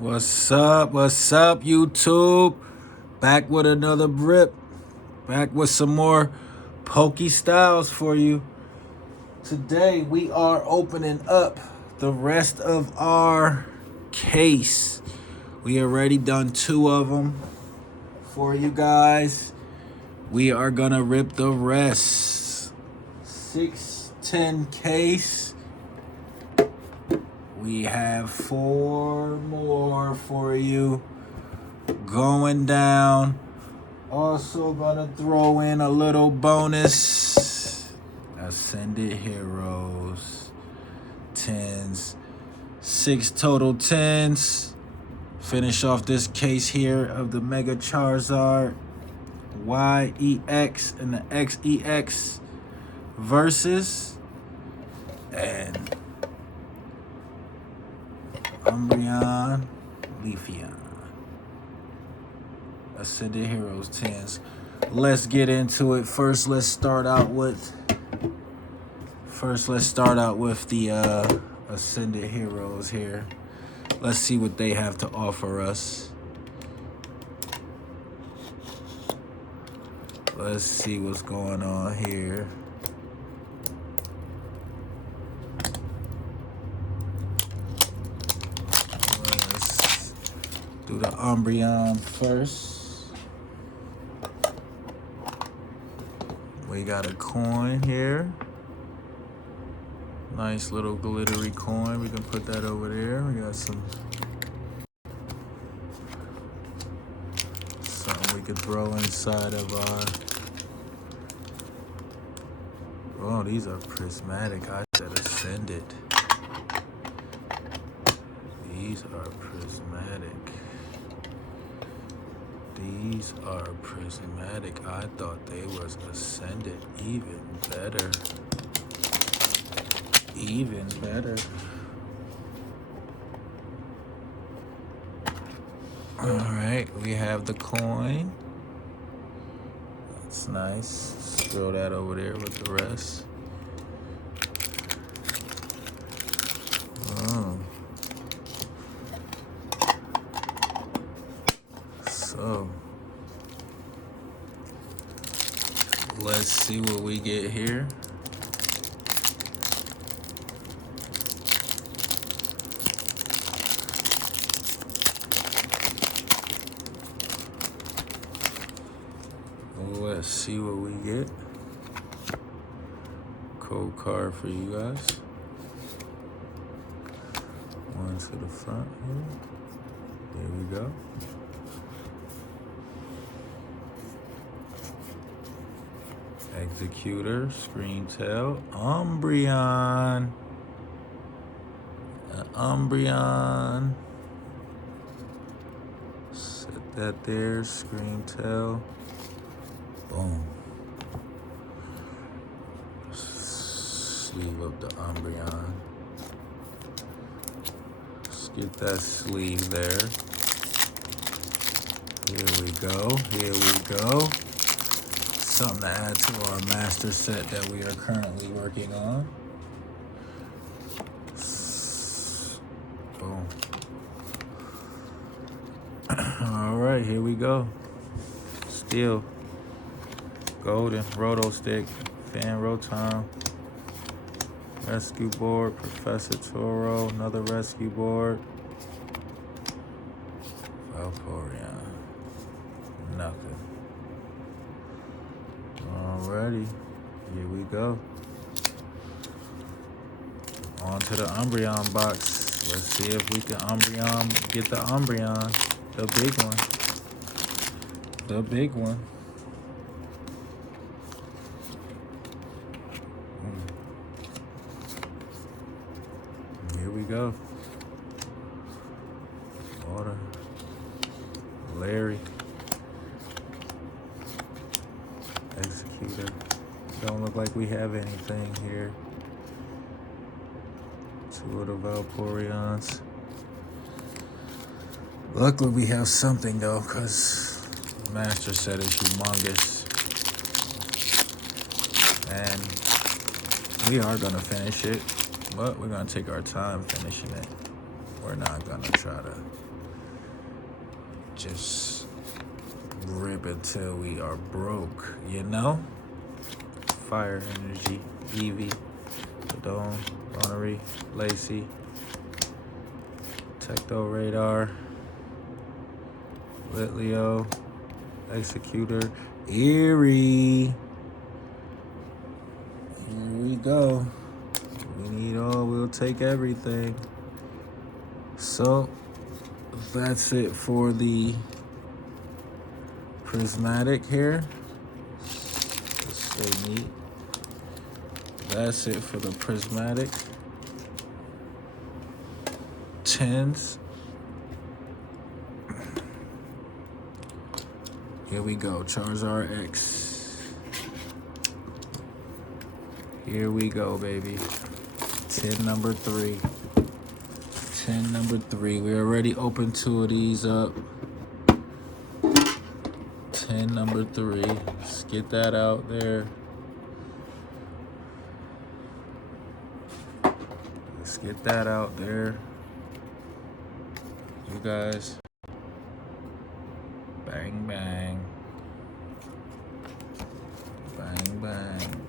What's up, YouTube? Back with another rip. Back with some more Poke Styles for you. Today, we are opening up the rest of our case. We already done 2 of them for you guys. We are going to rip the rest. 610 case. We have 4 more for you going down. Also gonna throw in a little bonus. Ascended Heroes. 10s. 6 total 10s. Finish off this case here of the Mega Charizard YEX and the XEX versus. And Umbreon, Leafeon. Ascended Heroes 10s. Let's get into it. First, let's start out with the Ascended Heroes here. Let's see what they have to offer us. Let's see what's going on here. Do the Umbreon first. We got a coin here. Nice little glittery coin. We can put that over there. We got something we could throw inside of our. Oh, these are prismatic. I said ascended. These are prismatic. These are prismatic. I thought they was ascended. Even better. Even better. Alright, we have the coin. That's nice. Let's throw that over there with the rest. Oh. So, let's see what we get here. Let's see what we get. Code card for you guys. One to the front here. There we go. Executor, Screen Tail, Umbreon. Umbreon. Set that there, Screen Tail. Boom. Sleeve up the Umbreon. Let's get that sleeve there. Here we go. Here we go. Something to add to our master set that we are currently working on. Boom. All right, here we go. Steel. Golden, Roto Stick, Fan Rotom, Rescue Board, Professor Toro, another Rescue Board, Vaporeon, nothing. Alrighty, here we go. On to the Umbreon box. Let's see if we can get the Umbreon, the big one. The big one. Here we go. Water. Larry. Executor. Don't look like we have anything here. 2 of the Vaporeons. Luckily we have something though, because the master set is humongous. And we are gonna finish it. But we're gonna take our time finishing it. We're not gonna try to just rip until we are broke, you know? Fire Energy, Eevee, Badone, Honorary, Lacey, Tecto Radar, Litleo, Executor, Eerie. Here we go. We need all, we'll take everything. So that's it for the Prismatic here. Just stay neat. That's it for the Prismatic. 10s. Here we go, Charizard X. Here we go, baby. 10 number 3. 10 number 3. We already opened 2 of these up. 10 number 3. Let's get that out there. Let's get that out there. You guys. Bang, bang. Bang, bang.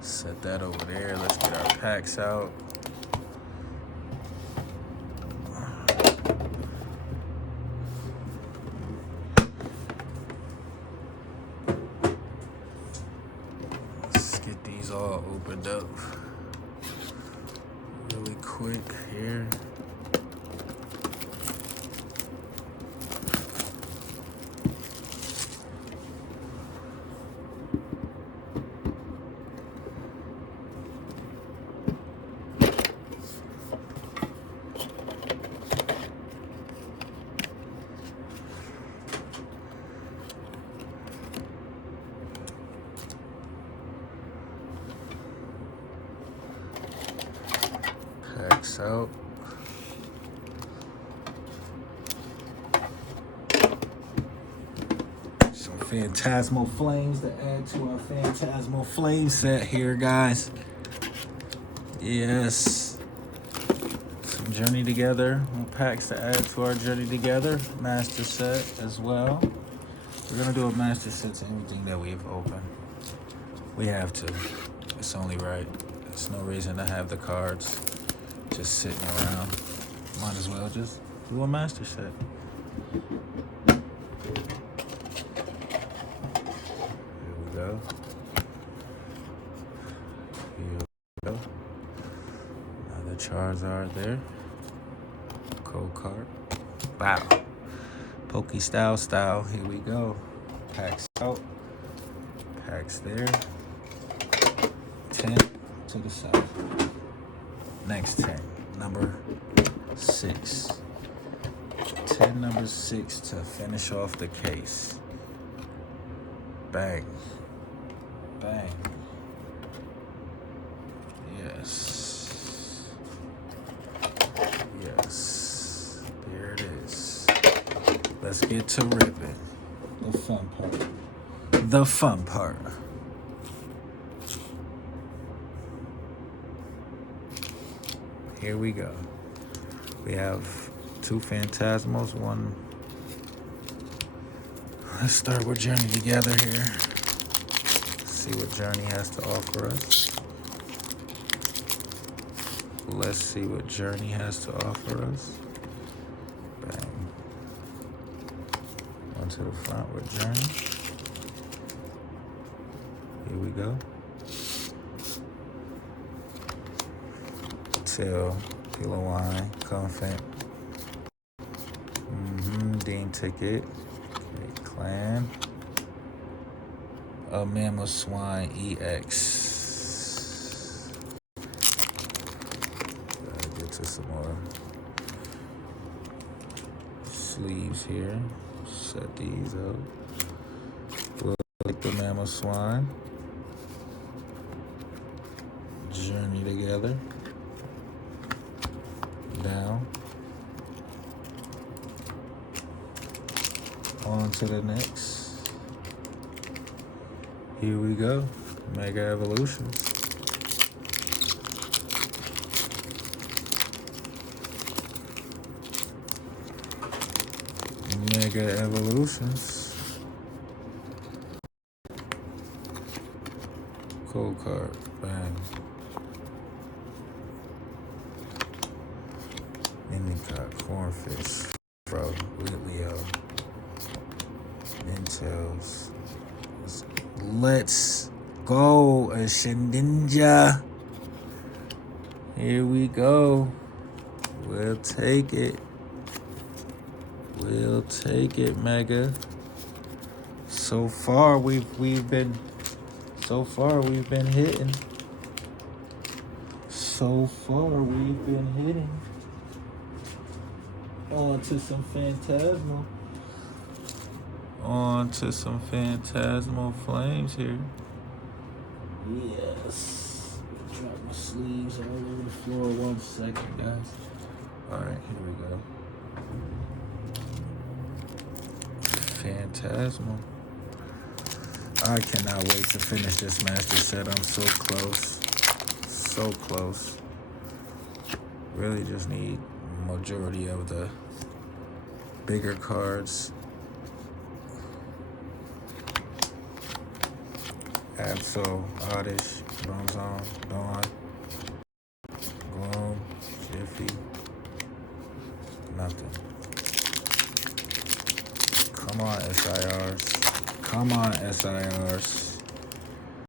Set that over there. Let's get our packs out. Let's get these all opened up really quick here. Packs out. Some Phantasmal Flames to add to our Phantasmal Flame set here, guys. Yes. Some Journey Together packs to add to our Journey Together master set as well. We're gonna do a master set to anything that we've opened. We have to. It's only right. There's no reason to have the cards just sitting around. Might as well just do a master set. Here we go. Here we go. Another Charizard there. Cold card. Wow. Style. Here we go. Packs out. Packs there. 10 to the side. Next 10, number 6. 10 number 6 to finish off the case. Bang. Bang. Yes. Yes. There it is. Let's get to ripping. The fun part. The fun part. Here we go. We have 2 Phantasmals, 1. Let's start with Journey Together here. See what Journey has to offer us. Let's see what Journey has to offer us. Bang. One to the front with Journey. Here we go. Tail, Kilo Wine, Confident. Dean Ticket. Okay, Clan. A Mammoth Swine EX. Gotta get to some more sleeves here. Set these up. Look like the Mammoth Swine. Journey Together. Down. On to the next. Here we go. Mega Evolutions. Mega Evolutions. Cold card. Bang. Minicock. Cornfish. Bro. Leo. Ninetales. Let's go. A Shedinja. Here we go. We'll take it. We'll take it, Mega. So far we've been hitting. So far we've been hitting. On to some Phantasmal. On to some Phantasmal flames here. Yes. Drop my sleeves all over the floor. 1 second, guys. Alright, here we go. Phantasmal. I cannot wait to finish this master set. I'm so close. So close. Really just need majority of the bigger cards. Absol, Oddish, Bronzong, Dawn, Gloom, Jiffy, nothing. Come on, SIRs. Come on, SIRs.